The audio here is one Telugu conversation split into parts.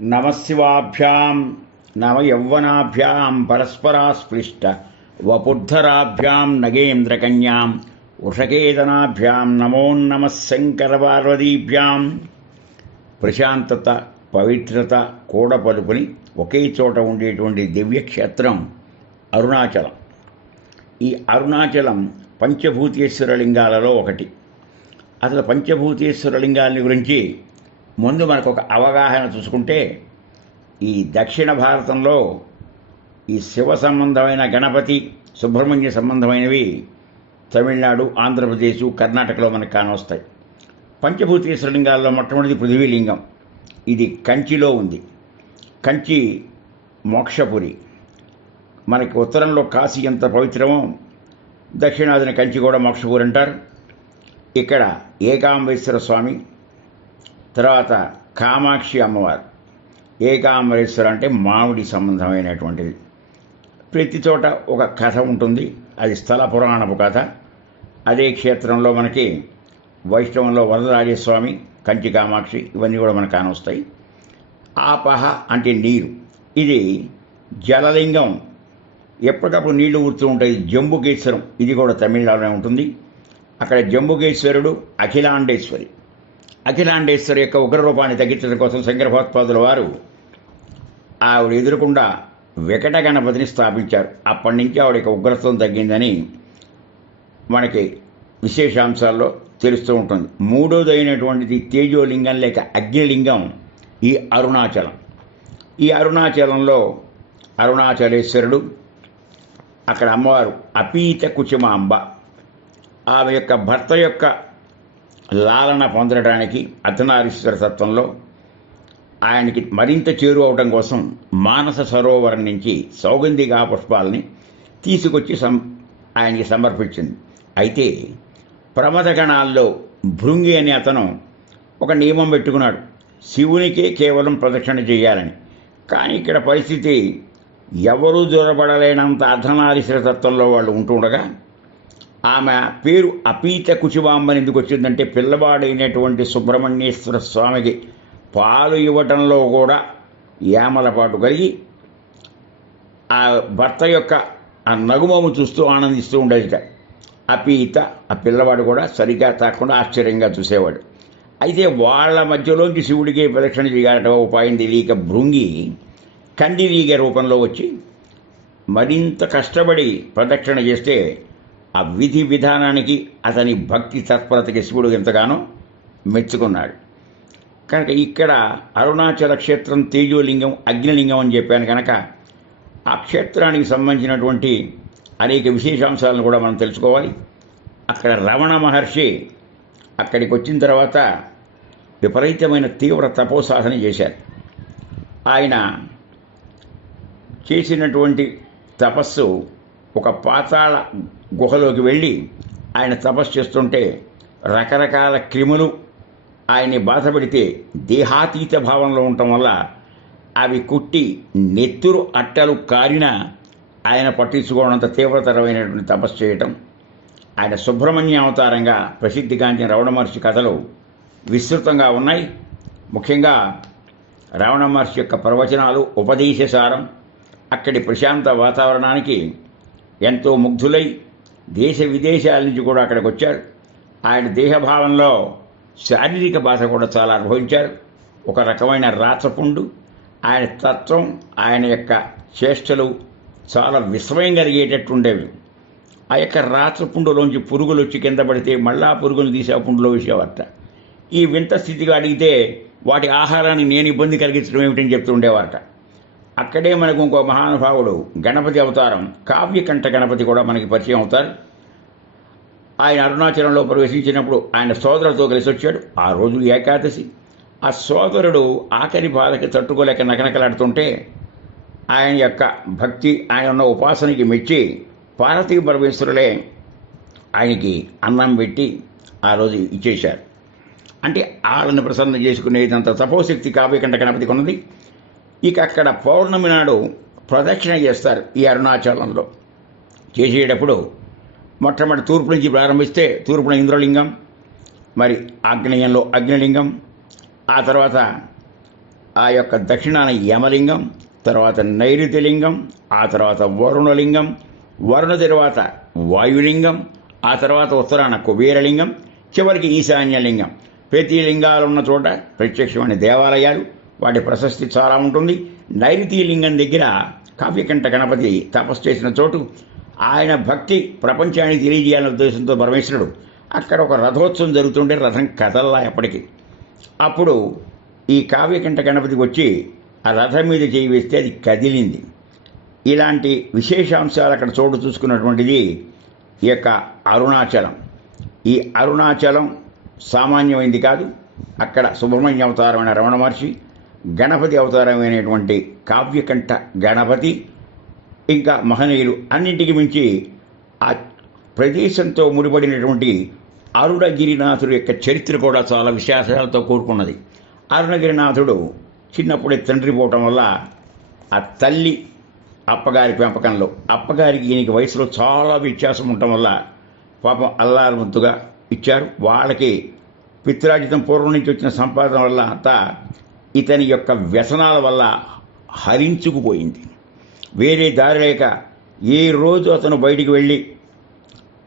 నమశివాభ్యాం పరస్పరా పరస్పరాస్పృష్ట వపుద్ధరాభ్యాం నగేంద్రకన్యాం ఉషకేతనాభ్యాం నమోన్నమ శంకర పార్వతీభ్యాం ప్రశాంతత పవిత్రత కూడపలుపుని ఒకే చోట ఉండేటువంటి దివ్యక్షేత్రం అరుణాచలం. ఈ అరుణాచలం పంచభూతేశ్వర లింగాలలో ఒకటి. అసలు పంచభూతేశ్వర లింగాలని గురించి ముందు మనకు ఒక అవగాహన చూసుకుంటే ఈ దక్షిణ భారతంలో ఈ శివ సంబంధమైన గణపతి సుబ్రహ్మణ్య సంబంధమైనవి తమిళనాడు ఆంధ్రప్రదేశ్ కర్ణాటకలో మనకు కానొస్తాయి. పంచభూతేశ్వర శ్రీలింగాల్లో మొట్టమొదటి పృథ్వీలింగం. ఇది కంచిలో ఉంది. కంచి మోక్షపురి. మనకి ఉత్తరంలో కాశీ ఎంత పవిత్రమో దక్షిణాదిన కంచి కూడా మోక్షపురి అంటారు. ఇక్కడ ఏకాంబేశ్వర స్వామి తర్వాత కామాక్షి అమ్మవారు. ఏకాంబరేశ్వర అంటే మామిడి సంబంధమైనటువంటిది. ప్రతి చోట ఒక కథ ఉంటుంది. అది స్థల పురాణపు కథ. అదే క్షేత్రంలో మనకి వైష్ణవంలో వరదరాజస్వామి కంచి కామాక్షి ఇవన్నీ కూడా మనకు కానొస్తాయి. ఆపహ అంటే నీరు. ఇది జలలింగం. ఎప్పటికప్పుడు నీళ్ళు ఊరుతూ ఉంటాయి. జంబుకేశ్వరం. ఇది కూడా తమిళనాడులో ఉంటుంది. అక్కడ జంబుకేశ్వరుడు అఖిలాండేశ్వరి. అఖిలాండేశ్వరి యొక్క ఉగ్రరూపాన్ని తగ్గించడం కోసం శంకరభోత్పాదుల వారు ఆవిడ ఎదురుకుండా వికట గణపతిని స్థాపించారు. అప్పటి నుంచి ఆవిడ యొక్క ఉగ్రత్వం తగ్గిందని మనకి విశేషాంశాల్లో తెలుస్తూ ఉంటుంది. మూడోదైనటువంటిది తేజోలింగం లేక అగ్నిలింగం ఈ అరుణాచలం. ఈ అరుణాచలంలో అరుణాచలేశ్వరుడు అక్కడ అమ్మవారు అపీత కుచుమాంబ ఆమె యొక్క భర్త యొక్క లాలన పొందడానికి అర్ధనారీశ్వర తత్వంలో ఆయనకి మరింత చేరువవటం కోసం మానస సరోవరం నుంచి సౌగంధిగా పుష్పాలని తీసుకొచ్చి సం ఆయనకి సమర్పించింది. అయితే ప్రమదగణాల్లో భృంగి అనే అతను ఒక నియమం పెట్టుకున్నాడు. శివునికే కేవలం ప్రదక్షిణ చేయాలని. కానీ ఇక్కడ పరిస్థితి ఎవరూ దూరపడలేనంత అర్ధనారీశ్వర తత్వంలో వాళ్ళు ఉంటుండగా ఆమె పేరు అపీత కుచివాంబని ఎందుకు వచ్చిందంటే పిల్లవాడైనటువంటి సుబ్రహ్మణ్యేశ్వర స్వామికి పాలు ఇవ్వటంలో కూడా ఏమలపాటు కలిగి ఆ భర్త యొక్క ఆ నగుమము చూస్తూ ఆనందిస్తూ ఉండేదిట. అపీత ఆ పిల్లవాడు కూడా సరిగా తాకుండా ఆశ్చర్యంగా చూసేవాడు. అయితే వాళ్ళ మధ్యలోంచి శివుడికి ప్రదక్షిణ చేయాలట. ఉపాయం తెలియక భృంగి కందిరీగ రూపంలో వచ్చి మరింత కష్టపడి ప్రదక్షిణ చేస్తే ఆ విధి విధానానికి అతని భక్తి తత్పరతకి శివుడు ఎంతగానో మెచ్చుకున్నాడు. కనుక ఇక్కడ అరుణాచల క్షేత్రం తేజోలింగం అగ్నిలింగం అని చెప్పాను కనుక ఆ క్షేత్రానికి సంబంధించినటువంటి అనేక విశేషాంశాలను కూడా మనం తెలుసుకోవాలి. అక్కడ రమణ మహర్షి అక్కడికి వచ్చిన తర్వాత విపరీతమైన తీవ్ర తపోసాధన చేశారు. ఆయన చేసినటువంటి తపస్సు ఒక పాతాళ గుహలోకి వెళ్ళి ఆయన తపస్సు చేస్తుంటే రకరకాల క్రిములు ఆయన్ని బాధపెడితే దేహాతీత భావంలో ఉండటం వల్ల అవి కుట్టి నెత్తురు అట్టలు కారిన ఆయన పట్టించుకోవడంత తీవ్రతరమైనటువంటి తపస్సు చేయటం. ఆయన సుబ్రహ్మణ్య అవతారంగా ప్రసిద్ధిగాంచిన రవణ మహర్షి కథలు విస్తృతంగా ఉన్నాయి. ముఖ్యంగా రవణ మహర్షి యొక్క ప్రవచనాలు ఉపదేశసారం అక్కడి ప్రశాంత వాతావరణానికి ఎంతో ముగ్ధులై దేశ విదేశాల నుంచి కూడా అక్కడికి వచ్చారు. ఆయన దేహభావంలో శారీరక బాధ కూడా చాలా అనుభవించారు. ఒక రకమైన రాచపుండు ఆయన తత్వం ఆయన యొక్క చేష్టలు చాలా విస్మయం కలిగేటట్టు ఉండేవి. ఆ యొక్క రాచపుండులోంచి పురుగులు వచ్చి కింద పడితే మళ్ళా పురుగులు తీసే పుండులో వేసేవారట. ఈ వింత స్థితిగా అడిగితే వాటి ఆహారాన్ని నేను ఇబ్బంది కలిగించడం ఏమిటని చెప్తుండేవాట అక్కడే మనకు ఇంకో మహానుభావుడు గణపతి అవతారం కావ్యకంఠ గణపతి కూడా మనకి పరిచయం అవుతారు. ఆయన అరుణాచలంలో ప్రవేశించినప్పుడు ఆయన సోదరులతో కలిసి వచ్చాడు. ఆ రోజు ఏకాదశి. ఆ సోదరుడు ఆఖరి బాధకి తట్టుకోలేక నకనకలాడుతుంటే ఆయన యొక్క భక్తి ఆయన ఉన్న ఉపాసనకి మెచ్చి పార్వతీ పరమేశ్వరులే ఆయనకి అన్నం పెట్టి ఆ రోజు ఇచ్చేశారు. అంటే ఆళ్ళని ప్రసన్నం చేసుకునేదంత తపోశక్తి కావ్యకంఠ గణపతికి ఉన్నది ఇక అక్కడ పౌర్ణమి నాడు ప్రదక్షిణ చేస్తారు ఈ అరుణాచలంలో. చేసేటప్పుడు మొట్టమొదటి తూర్పు నుంచి ప్రారంభిస్తే తూర్పున ఇంద్రలింగం మరి ఆగ్నేయంలో అగ్నిలింగం ఆ తర్వాత ఆ యొక్క దక్షిణాన యమలింగం తర్వాత నైరుతి లింగం ఆ తర్వాత వరుణలింగం వరుణ తర్వాత వాయులింగం ఆ తర్వాత ఉత్తరాన కుబేరలింగం చివరికి ఈశాన్యలింగం. ప్రతి లింగాలు ఉన్న చోట ప్రత్యక్షమైన దేవాలయాలు వాటి ప్రశస్తి చాలా ఉంటుంది. నైరుతి లింగం దగ్గర కావ్యకంఠ గణపతి తపస్సు చేసిన చోటు ఆయన భక్తి ప్రపంచానికి తెలియజేయాలనే ఉద్దేశంతో పరమేశ్వరుడు అక్కడ ఒక రథోత్సవం జరుగుతుంటే రథం కదల్లా ఎప్పటికీ అప్పుడు ఈ కావ్యకంఠ గణపతికి వచ్చి ఆ రథం మీద చేయి వేస్తే అది కదిలింది. ఇలాంటి విశేషాంశాలు అక్కడ చోటు చూసుకున్నటువంటిది ఈ యొక్క అరుణాచలం. ఈ అరుణాచలం సామాన్యమైంది కాదు. అక్కడ సుబ్రహ్మణ్య అవతారమైన రమణ మహర్షి గణపతి అవతారమైనటువంటి కావ్యకంఠ గణపతి ఇంకా మహనీయులు అన్నింటికి మించి ఆ ప్రదేశంతో ముడిపడినటువంటి అరుణగిరినాథుడు యొక్క చరిత్ర కూడా చాలా విశేషాలతో కూడుకున్నది. అరుణగిరినాథుడు చిన్నప్పుడే తండ్రి పోవటం వల్ల ఆ తల్లి అప్పగారి పెంపకంలో అప్పగారికి ఈయనకి వయసులో చాలా వ్యత్యాసం ఉండటం వల్ల పాపం అల్లారు ముద్దుగా ఇచ్చారు. వాళ్ళకి పిత్రాజితం పూర్వం నుంచి వచ్చిన సంపాదన వల్ల అంతా ఇతని యొక్క వ్యసనాల వల్ల హరించుకుపోయింది. వేరే దారి లేక ఏ రోజు అతను బయటికి వెళ్ళి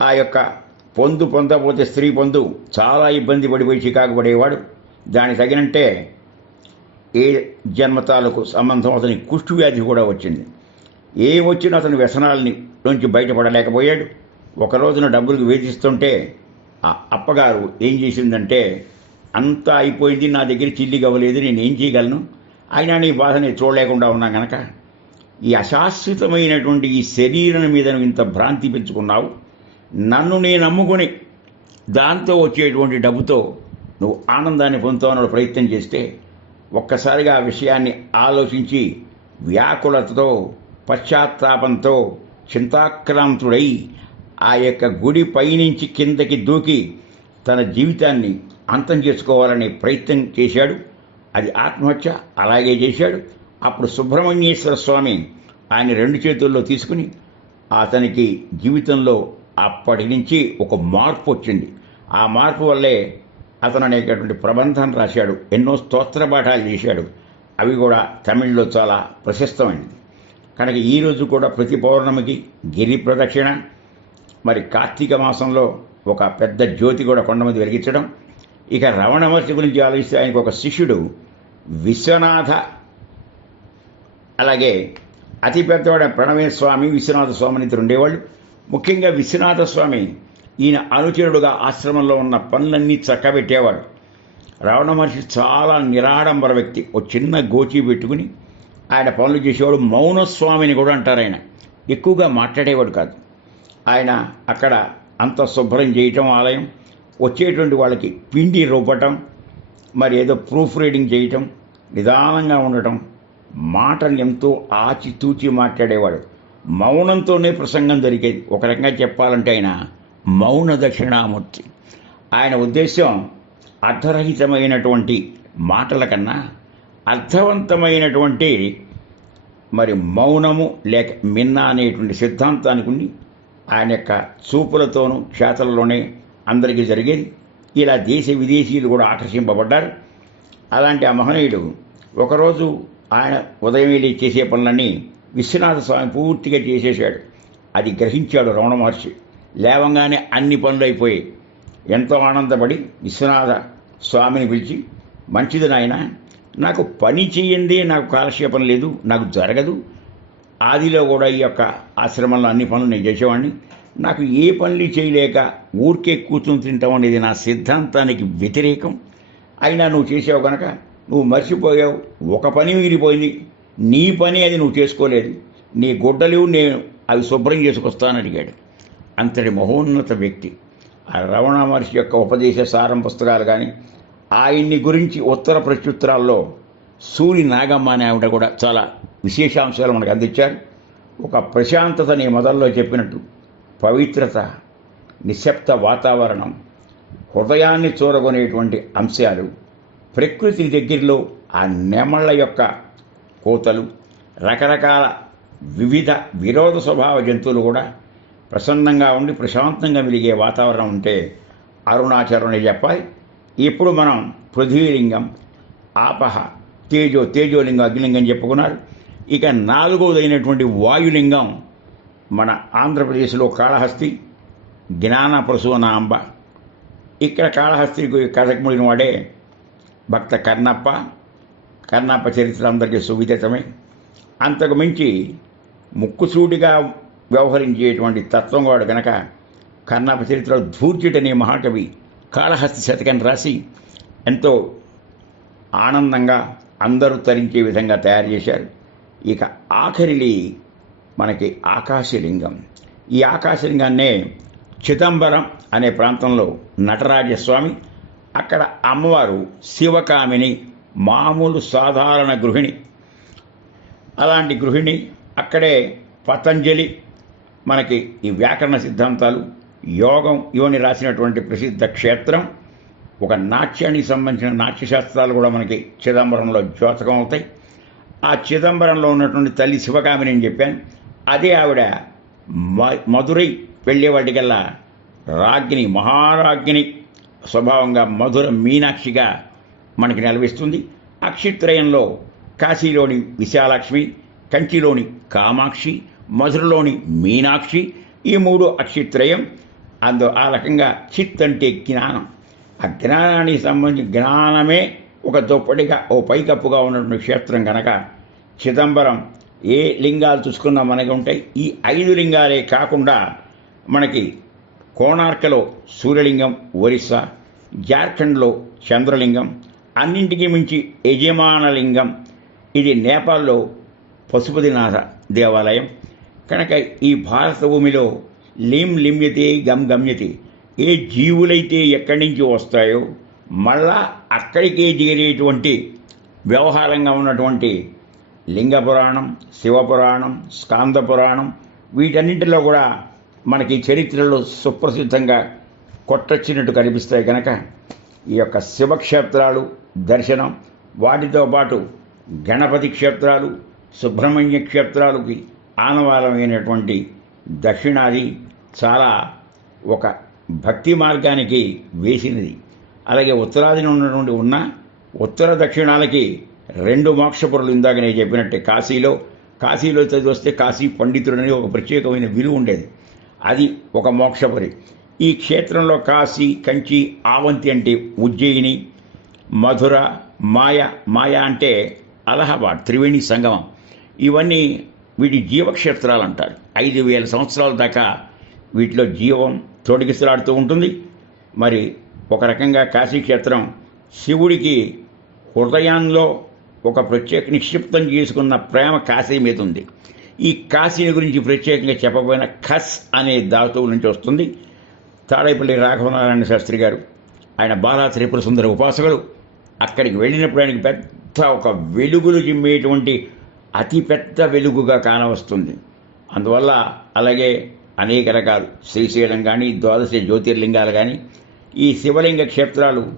ఆ యొక్క పొందు పొందకపోతే స్త్రీ పొందు చాలా ఇబ్బంది పడిపోయి చికాకు పడేవాడు. దానికి తగినంటే ఏ జన్మతాలకు సంబంధం అతని కుష్టు వ్యాధి కూడా వచ్చింది. ఏ వచ్చినా అతని వ్యసనాలని నుంచి బయటపడలేకపోయాడు. ఒక రోజున డబ్బులకు వేధిస్తుంటే ఆ అప్పగారు ఏం చేసిందంటే అంతా అయిపోయింది నా దగ్గర చిల్లి గవ్వలేదు నేను ఏం చేయగలను? అయినా నీ బాధ నేను చూడలేకుండా ఉన్నా గనక ఈ అశాశ్వతమైనటువంటి ఈ శరీరం మీద నువ్వు ఇంత భ్రాంతి పెంచుకున్నావు నన్ను నేను నమ్ముకుని దాంతో వచ్చేటువంటి డబ్బుతో నువ్వు ఆనందాన్ని పొందుతావన్న ప్రయత్నం చేస్తే ఒక్కసారిగా ఆ విషయాన్ని ఆలోచించి వ్యాకులతతో పశ్చాత్తాపంతో చింతాక్రాంతుడై ఆ యొక్క గుడి పైనుంచి కిందకి దూకి తన జీవితాన్ని అంతం చేసుకోవాలనే ప్రయత్నం చేశాడు. అది ఆత్మహత్య అలాగే చేశాడు. అప్పుడు సుబ్రహ్మణ్యేశ్వర స్వామి ఆయన రెండు చేతుల్లో తీసుకుని అతనికి జీవితంలో అప్పటి నుంచి ఒక మార్పు వచ్చింది. ఆ మార్పు వల్లే అతను అనేటటువంటి ప్రబంధం రాశాడు. ఎన్నో స్తోత్ర పాఠాలు చేశాడు. అవి కూడా తమిళ్ళో చాలా ప్రశస్తమైనది కనుక ఈరోజు కూడా ప్రతి పౌర్ణమికి గిరి ప్రదక్షిణ మరి కార్తీక మాసంలో ఒక పెద్ద జ్యోతి కూడా కొండ మీద వెలిగించడం ఇక రమణ మహర్షి గురించి ఆలోచిస్తే ఆయనకు ఒక శిష్యుడు విశ్వనాథ. అలాగే అతి పెద్దవాడ ప్రణవే స్వామి విశ్వనాథ స్వామిని ఇద్దరు ఉండేవాళ్ళు. ముఖ్యంగా విశ్వనాథ స్వామి ఈయన అనుచరుడుగా ఆశ్రమంలో ఉన్న పనులన్నీ చక్కబెట్టేవాడు. రావణ మహర్షి చాలా నిరాడంబర వ్యక్తి. ఒక చిన్న గోచి పెట్టుకుని ఆయన పనులు చేసేవాడు. మౌనస్వామిని కూడా అంటారు ఆయన. ఎక్కువగా మాట్లాడేవాడు కాదు. ఆయన అక్కడ అంత శుభ్రం చేయటం ఆలయం. వచ్చేటువంటి వాళ్ళకి పిండి రుబ్బటం మరి ఏదో ప్రూఫ్ రీడింగ్ చేయటం నిదానంగా ఉండటం మాటలు ఎంతో ఆచితూచి మాట్లాడేవాడు. మౌనంతోనే ప్రసంగం జరిగేది. ఒక రకంగా చెప్పాలంటే ఆయన మౌన దక్షిణామూర్తి. ఆయన ఉద్దేశం అర్థరహితమైనటువంటి మాటల కన్నా అర్థవంతమైనటువంటి మరి మౌనము లేక మిన్న అనేటువంటి సిద్ధాంతానికి ఆయన యొక్క చూపులతోనూ క్షేత్రంలోనే అందరికీ జరిగేది. ఇలా దేశ విదేశీయులు కూడా ఆకర్షింపబడ్డారు. అలాంటి ఆ మహనీయుడు ఒకరోజు ఆయన ఉదయం వెళ్ళి చేసే పనులన్నీ విశ్వనాథ స్వామి పూర్తిగా చేసేసాడు అది గ్రహించాడు రమణ మహర్షి. లేవంగానే అన్ని పనులు అయిపోయాయి. ఎంతో ఆనందపడి విశ్వనాథ స్వామిని పిలిచి మంచిది నాయన నాకు పని చేయండి నాకు కాలక్షేపం లేదు నాకు జరగదు. ఆదిలో కూడా ఈ యొక్క ఆశ్రమంలో అన్ని పనులు నేను చేసేవాడిని నాకు ఏ పనులు చేయలేక ఊరికే కూర్చుని తింటాం అనేది నా సిద్ధాంతానికి వ్యతిరేకం. అయినా నువ్వు చేసావు కనుక నువ్వు మర్చిపోయావు. ఒక పని మిగిలిపోయింది. నీ పని అది నువ్వు చేసుకోలేదు. నీ గుడ్డలు నేను అవి శుభ్రం చేసుకొస్తానని అడిగాడు. అంతటి మహోన్నత వ్యక్తి. ఆ రమణ మహర్షి యొక్క ఉపదేశ సారం పుస్తకాలు కానీ ఆయన్ని గురించి ఉత్తర ప్రత్యుత్తరాల్లో సూరి నాగమ్మ అనే ఆవిడ కూడా చాలా విశేషాంశాలు మనకు అందించారు. ఒక ప్రశాంతత నీ మొదల్లో చెప్పినట్టు పవిత్రత నిశ్శబ్ద వాతావరణం హృదయాన్ని చూరగొనేటువంటి అంశాలు ప్రకృతి దగ్గరలో ఆ నెమళ్ళ యొక్క కోతలు రకరకాల వివిధ విరోధ స్వభావ జంతువులు కూడా ప్రసన్నంగా ఉండి ప్రశాంతంగా వెలిగే వాతావరణం ఉంటే అరుణాచరణి చెప్పాలి. ఇప్పుడు మనం పృథ్వీలింగం ఆపహ తేజో తేజోలింగం అగ్నిలింగం చెప్పుకున్నారు. ఇక నాలుగవదైనటువంటి వాయులింగం మన ఆంధ్రప్రదేశ్లో కాళహస్తి జ్ఞాన ప్రసూనాంబ ఇక్కడ కాళహస్తికి కథకముడిన వాడే భక్త కర్ణప్ప. కర్ణప్ప చరిత్ర అందరికీ సువిదితమే అంతకు మించి ముక్కుసూటిగా వ్యవహరించేటువంటి తత్వం వాడు గనక కర్ణాప చరిత్రలో ధూర్జుడనే మహాకవి కాళహస్తి శతకం రాసి ఎంతో ఆనందంగా అందరూ తరించే విధంగా తయారు చేశారు. ఇక ఆఖరిది మనకి ఆకాశలింగం. ఈ ఆకాశలింగాన్నే చిదంబరం అనే ప్రాంతంలో నటరాజస్వామి అక్కడ అమ్మవారు శివకామిని మామూలు సాధారణ గృహిణి. అలాంటి గృహిణి అక్కడే పతంజలి మనకి ఈ వ్యాకరణ సిద్ధాంతాలు యోగం ఇవన్నీ రాసినటువంటి ప్రసిద్ధ క్షేత్రం. ఒక నాట్యానికి సంబంధించిన నాట్యశాస్త్రాలు కూడా మనకి చిదంబరంలో జ్యోతకం అవుతాయి. ఆ చిదంబరంలో ఉన్నటువంటి తల్లి శివకామిని అని చెప్పాను. అదే ఆవిడ మ- మధురై వెళ్ళేవాటికల్లా రాజ్ఞి మహారాజ్ఞిని స్వభావంగా మధుర మీనాక్షిగా మనకి నిలవిస్తుంది. అక్షిత్రయంలో కాశీలోని విశాలాక్ష్మి కంచిలోని కామాక్షి మధురలోని మీనాక్షి ఈ మూడు అక్షిత్రయం అందు ఆ రకంగా చిత్ అంటే జ్ఞానం. ఆ జ్ఞానానికి సంబంధించిన జ్ఞానమే ఒక దుప్పటిగా ఓ పైకప్పుగా ఉన్నటువంటి క్షేత్రం కనుక చిదంబరం ఏ లింగాలు చూసుకున్నా మనకి ఉంటాయి ఈ ఐదు లింగాలే కాకుండా మనకి కోణార్కలో సూర్యలింగం ఒరిస్సా జార్ఖండ్లో చంద్రలింగం అన్నింటికీ మించి యజమానలింగం. ఇది నేపాల్లో పశుపతినాథ దేవాలయం. కనుక ఈ భారత భూమిలో లిం లిమ్యతే గమ్ గమ్యతే ఏ జీవులైతే ఎక్కడి నుంచి వస్తాయో మళ్ళా అక్కడికే చేరేటువంటి వ్యవహారంగా ఉన్నటువంటి లింగ పురాణం శివపురాణం స్కాంద పురాణం వీటన్నింటిలో కూడా మనకి చరిత్రలో సుప్రసిద్ధంగా కొట్టొచ్చినట్టు కనిపిస్తాయి కనుక ఈ యొక్క శివక్షేత్రాలు దర్శనం వాటితో పాటు గణపతి క్షేత్రాలు సుబ్రహ్మణ్య క్షేత్రాలకి ఆనవాలమైనటువంటి దక్షిణాది చాలా ఒక భక్తి మార్గానికి వేసినది. అలాగే ఉత్తరాదిన ఉన్నటువంటి ఉన్న ఉత్తర దక్షిణాలకి రెండు మోక్షపురులు ఇందాక నేను చెప్పినట్టే కాశీలో. కాశీలో చదివస్తే కాశీ పండితుడని ఒక ప్రత్యేకమైన విలువ ఉండేది. అది ఒక మోక్షపురి. ఈ క్షేత్రంలో కాశీ కంచి ఆవంతి అంటే ఉజ్జయిని మధుర మాయ మాయ అంటే అలహాబాద్ త్రివేణి సంగమం. ఇవన్నీ వీటి జీవక్షేత్రాలు అంటారు. ఐదు వేల సంవత్సరాల దాకా వీటిలో జీవం తొడిగిసలాడుతూ ఉంటుంది. మరి ఒక రకంగా కాశీక్షేత్రం శివుడికి హృదయంలో ఒక ప్రత్యేక నిక్షిప్తం చేసుకున్న ప్రేమ కాశీ మీద ఉంది. ఈ కాశీని గురించి ప్రత్యేకంగా చెప్పబోయిన ఖస్ అనే ధాతువు నుంచి వస్తుంది. తాడేపల్లి రాఘవనారాయణ శాస్త్రి గారు ఆయన బాలా త్రిపుర సుందర ఉపాసకుడు అక్కడికి వెళ్ళినప్పుడు ఆయనకి పెద్ద ఒక వెలుగులు చిమ్మేటువంటి అతి పెద్ద వెలుగుగా కానవస్తుంది. అందువల్ల అలాగే అనేక రకాలు శ్రీశైలం కానీ ద్వాదశ జ్యోతిర్లింగాలు కానీ ఈ శివలింగ క్షేత్రాలు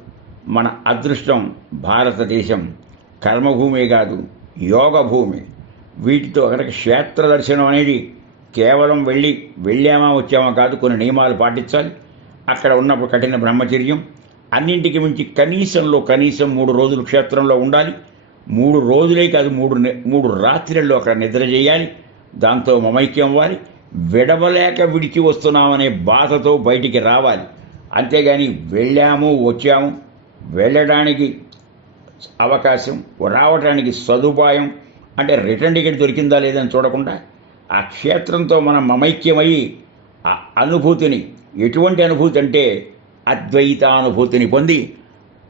మన అదృష్టం భారతదేశం కర్మభూమి కాదు యోగ భూమి వీటితో అక్కడ క్షేత్ర దర్శనం అనేది కేవలం వెళ్ళి వెళ్ళామా వచ్చామా కాదు కొన్ని నియమాలు పాటించాలి. అక్కడ ఉన్నప్పుడు కఠిన బ్రహ్మచర్యం. అన్నింటికి మించి కనీసంలో కనీసం మూడు రోజులు క్షేత్రంలో ఉండాలి. మూడు రోజులే కాదు మూడు మూడు రాత్రుల్లో అక్కడ నిద్ర చేయాలి. దాంతో మమైక్యం అవ్వాలి. విడవలేక విడిచి వస్తున్నామనే బాధతో బయటికి రావాలి. అంతేగాని వెళ్ళాము వచ్చాము. వెళ్ళడానికి అవకాశం రావడానికి సదుపాయం అంటే రిటర్న్ టికెట్ దొరికిందా లేదని చూడకుండా ఆ క్షేత్రంతో మనం మమైక్యమై ఆ అనుభూతిని ఎటువంటి అనుభూతి అంటే అద్వైతానుభూతిని పొంది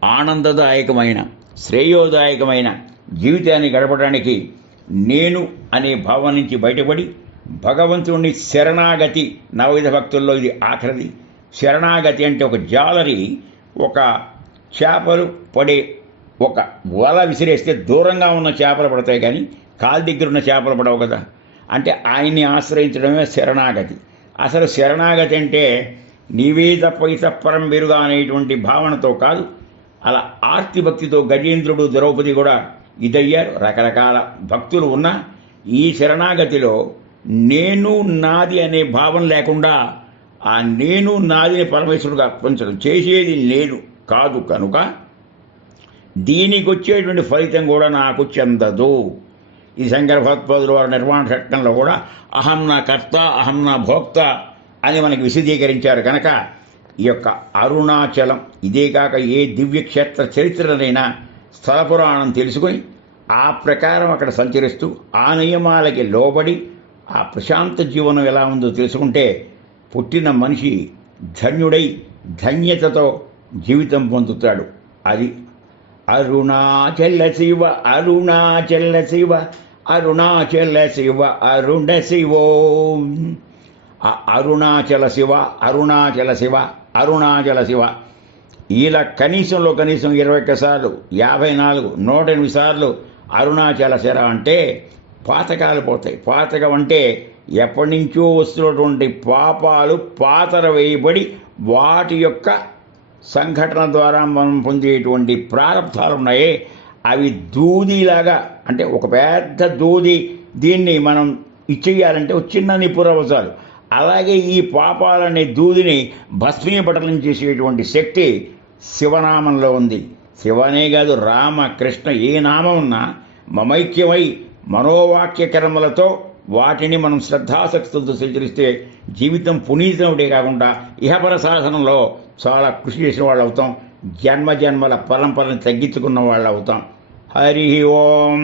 ఆనందదాయకమైన శ్రేయోదాయకమైన జీవితాన్ని గడపడానికి నేను అనే భావం నుంచి బయటపడి భగవంతుని శరణాగతి నవవిధ భక్తుల్లో ఇది ఆఖరిది. శరణాగతి అంటే ఒక జాలరి ఒక చేపలు పడే ఒక వల విసిరేస్తే దూరంగా ఉన్న చేపలు పడతాయి కానీ కాలు దగ్గర ఉన్న చేపలు పడవు కదా. అంటే ఆయన్ని ఆశ్రయించడమే శరణాగతి. అసలు శరణాగతి అంటే నీవే తప్ప ఇతప్పరం వెరుగా అనేటువంటి భావనతో కాదు అలా ఆర్తి భక్తితో గజేంద్రుడు ద్రౌపది కూడా ఇదయ్యారు. రకరకాల భక్తులు ఉన్నా ఈ శరణాగతిలో నేను నాది అనే భావం లేకుండా ఆ నేను నాదిని పరమేశ్వరుడుగా అర్పించడం చేసేది నేను కాదు కనుక దీనికి వచ్చేటువంటి ఫలితం కూడా నాకు చెందదు. ఈ శంకర భగవత్పాదులు వారి నిర్మాణ చట్టంలో కూడా అహం నా కర్త అహం నా భోక్త అని మనకి విశదీకరించారు కనుక ఈ యొక్క అరుణాచలం ఇదే కాక ఏ దివ్యక్షేత్ర చరిత్రనైనా స్థల పురాణం తెలుసుకొని ఆ ప్రకారం అక్కడ సంచరిస్తూ ఆ నియమాలకి లోబడి ఆ ప్రశాంత జీవనం ఎలా ఉందో తెలుసుకుంటే పుట్టిన మనిషి ధన్యుడై ధన్యతతో జీవితం పొందుతాడు. అది అరుణాచల శివ అరుణాచల శివ అరుణాచల శివ అరుణ శివో. అరుణాచల శివ అరుణాచల శివ అరుణాచల శివ. ఇలా కనీసంలో కనీసం ఇరవై ఒక్కసార్లు యాభై నాలుగు నూట ఎనిమిది సార్లు అరుణాచల శిర అంటే పాతకాలు పోతాయి. పాతకం అంటే ఎప్పటి నుంచో వస్తున్నటువంటి పాపాలు పాతర వేయబడి వాటి యొక్క సంఘటన ద్వారా మనం పొందేటువంటి ప్రారంభాలు ఉన్నాయి. అవి దూదిలాగా అంటే ఒక పెద్ద దూది దీన్ని మనం ఇచ్చేయాలంటే ఒక చిన్న నిపురవసాలు అలాగే ఈ పాపాలనే దూదిని భస్మీపటలం చేసేటువంటి శక్తి శివనామంలో ఉంది. శివనే కాదు రామ కృష్ణ ఏ నామం ఉన్నా మమైక్యమై మనోవాక్య కర్మలతో వాటిని మనం శ్రద్ధాసక్తులతో సంచరిస్తే జీవితం పునీతముడే కాకుండా ఇహపర సాధనంలో చాలా కృషి చేసిన వాళ్ళు అవుతాం జన్మ జన్మల పరంపరని తగ్గించుకున్న వాళ్ళు అవుతాం హరి ఓం.